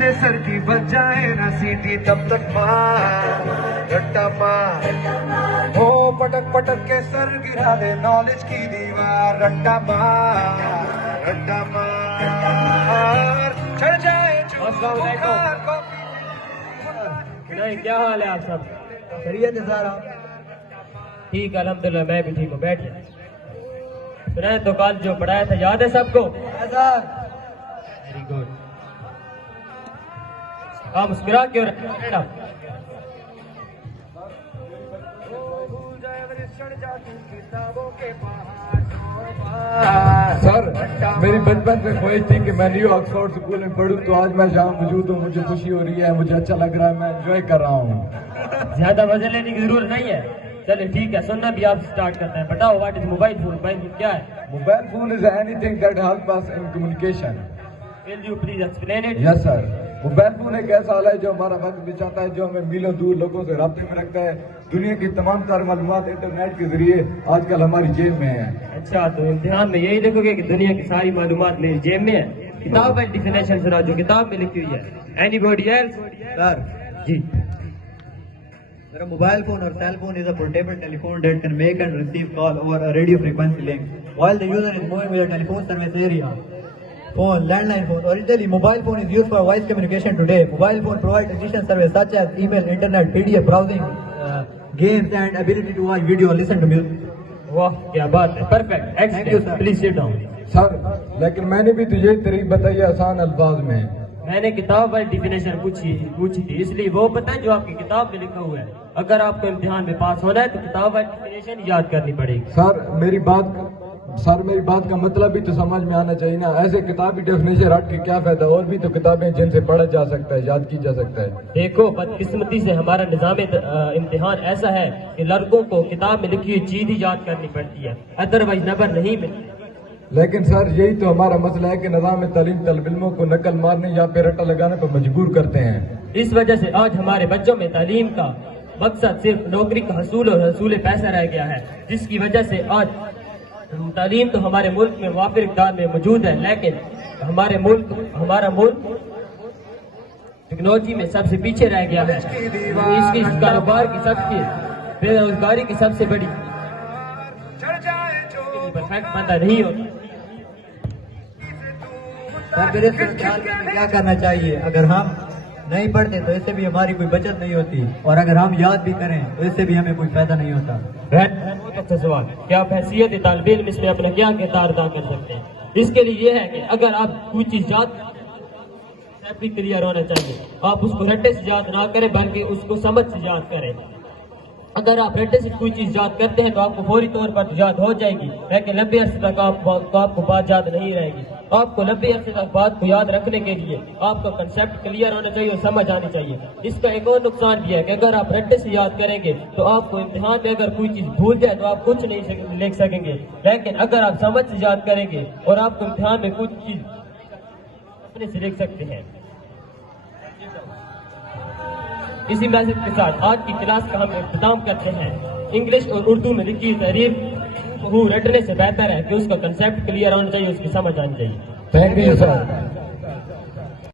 से सर की बच जाए ना सीटी तब तक मार रट्टा मार हो पटक पटक के सर गिरा दे नॉलेज की दीवार रट्टा मार चढ़ जाए जो बुखार नहीं, क्या हाल है आप सब? खैरियत है सारा? ठीक, अल्हम्दुलिल्लाह मैं भी ठीक हूँ। बैठिए। सुना तो कल जो पढ़ाया था याद है सबको? Very good. आप मुस्कुरा क्यों रहे हैं मैडम? सर, मेरी बचपन से ख्वाहिश थी कि मैं न्यू ऑक्सफोर्ड स्कूल में पढ़ूं, तो आज मैं यहाँ मौजूद हूँ। मुझे खुशी हो रही है, मुझे अच्छा लग रहा है, मैं एंजॉय कर रहा हूँ। ज्यादा मजे लेने की जरूरत नहीं है। चलिए ठीक है, सुनना भी आप स्टार्ट करते हैं। बताओ, what is mobile phone? Mobile phone क्या है? Mobile phone is anything that help us in communication. Will you please explain it? Yes sir, mobile phone एक ऐसा आला है जो हमारा वक्त बिताता है, जो हमें मीलों दूर लोगों से राब्ते में रखता है। दुनिया की तमाम सारी मालूमात इंटरनेट के जरिए आजकल हमारी जेब में है। अच्छा, तो इम्तिहान में यही लिखोगे कि दुनिया की सारी मालूमात मेरी जेब में है? किताब में डिफिनेशन सुना जो किताब में लिखी हुई है। Anybody else? सर जी। मेरा मोबाइल फोन और cell phone is a portable telephone that can make and receive call over a radio frequency link while the user is moving with a telephone service area. Phone, landline phone. Originally, mobile phone is used for voice communication today. Mobile phone provides additional services such as email, internet, PDF browsing, games, and ability to watch video or listen to music. वाह, क्या बात है। Perfect, Thank you, sir. Please sit down. Sir, लेकिन मैंने भी तुझे तरीक बताई आसान अल्फाज में। मैंने किताब वाली डिफिनेशन पूछी थी, इसलिए वो पता है जो आपकी किताब में लिखा हुआ है। अगर आपको इम्तिहान में पास होना है तो किताब वाली डिफिनेशन याद करनी पड़ेगी। सर मेरी बात का मतलब भी तो समझ में आना चाहिए ना। ऐसे किताबी डेफिनेशन रट के क्या फायदा? और भी तो किताबें जिनसे पढ़ा जा सकता है, याद की जा सकता है। देखो, बदकिस्मती से हमारा निजाम इम्तिहान ऐसा है कि लड़कों को किताब में लिखी हुई चीज ही याद करनी पड़ती है, अदरवाइज नंबर नहीं मिलती। लेकिन सर यही तो हमारा मसला है कि निज़ाम तालीम तलब इल्मों को नकल मारने या फिर रट्टा लगाने पर मजबूर करते हैं। इस वजह से आज हमारे बच्चों में तालीम का मकसद सिर्फ नौकरी का हसूल और हसूल पैसा रह गया है, जिसकी वजह से आज तालीम तो हमारे मुल्क में वाफिर इक़दार में मौजूद है, लेकिन हमारा मुल्क टेक्नोलॉजी में सबसे पीछे रह गया है। इसकी कारोबार की सबसे बेरोजगारी की सबसे बड़ी परफेक्ट बंदा नहीं होता। सर मेरे ख्याल में हमें क्या करना चाहिए? अगर हम नहीं पढ़ते तो इससे भी हमारी कोई बचत नहीं होती, और अगर हम याद भी करें तो इससे भी हमें कोई फायदा नहीं होता। बहुत अच्छा सवाल। क्या आप हैसियत तालिब इल्म इसमें अपना क्या किरदार अदा कर सकते हैं? इसके लिए ये है कि अगर आप कोई चीज याद भी क्लियर होना चाहिए, आप उसको रट्टे से याद ना करें बल्कि उसको समझ से याद करें। अगर आप रट्टे से कोई चीज याद करते हैं तो आपको फौरी तौर पर याद हो जाएगी, लेकिन लंबे अरसे तक आपको बात याद नहीं रहेगी। आपको लंबे अरसे तक बात को याद रखने के लिए आपका कंसेप्ट क्लियर होना चाहिए और समझ आनी चाहिए। इसका एक और नुकसान भी है कि अगर आप रट्टे से याद करेंगे तो आपको इम्तिहान में अगर कोई चीज भूल जाए तो आप कुछ नहीं लिख सकेंगे, लेकिन अगर आप समझ से याद करेंगे और आपको इम्तिहान में कुछ चीज अपने से लिख सकते हैं। इसी मैसेज के साथ आज की क्लास का हम इख्तिताम करते हैं। इंग्लिश और उर्दू में लिखी तहरीर रटने से बेहतर है कि उसका कंसेप्ट क्लियर होना चाहिए, उसकी समझ आनी चाहिए। Thank you sir.